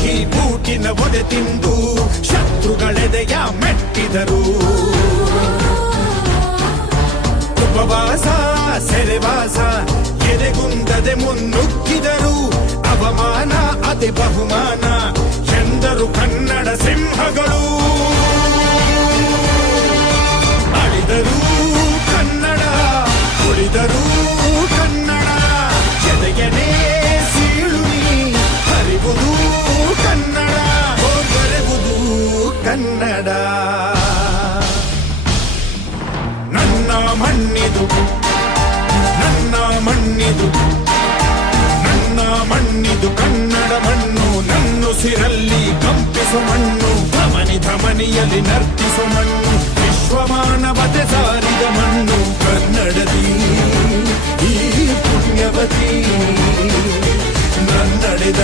ನುಗ್ಗಿ ಬೂಟಿನ ಒದೆ ತಿಂದು ಶತ್ರುಗಳೆದೆಯ ಮೆಟ್ಟಿದರು. ಉಪವಾಸ ಸೆರೆವಾಸ ಎದೆಗುಂದದೆ ಮುನ್ನುಗ್ಗಿದರು. ಅವಮಾನ ಅದೇ ಬಹುಮಾನ ಎಂದರು ಕನ್ನಡ ಸಿಂಹಗಳು. ಅಳಿದರು ಕನ್ನಡ, ಉಳಿದರು ಕನ್ನಡ. ಎದೆಯನೇ ಸೀಳುನಿ ಹರಿವುದು ಕನ್ನಡ, ಬರೆವುದು ಕನ್ನಡ. ನನ್ನ ಮಣ್ಣಿದು, ನನ್ನ ಮಣ್ಣಿದು, ನನ್ನ ಮಣ್ಣಿದು ಕನ್ನಡ ಮಣ್ಣು. ನನ್ನುಸಿರಲ್ಲಿ ಕಂಪಿಸು ಮಣ್ಣು, ಧಮನಿ ಧಮನಿಯಲ್ಲಿ ನರ್ತಿಸು ಮಣ್ಣು. ವಿಶ್ವಮಾನವತೆ ಸಾರಿದ ಮಣ್ಣು ಕನ್ನಡದಿ ಈ ಪುಣ್ಯವತಿ. ನನ್ನಡೆದ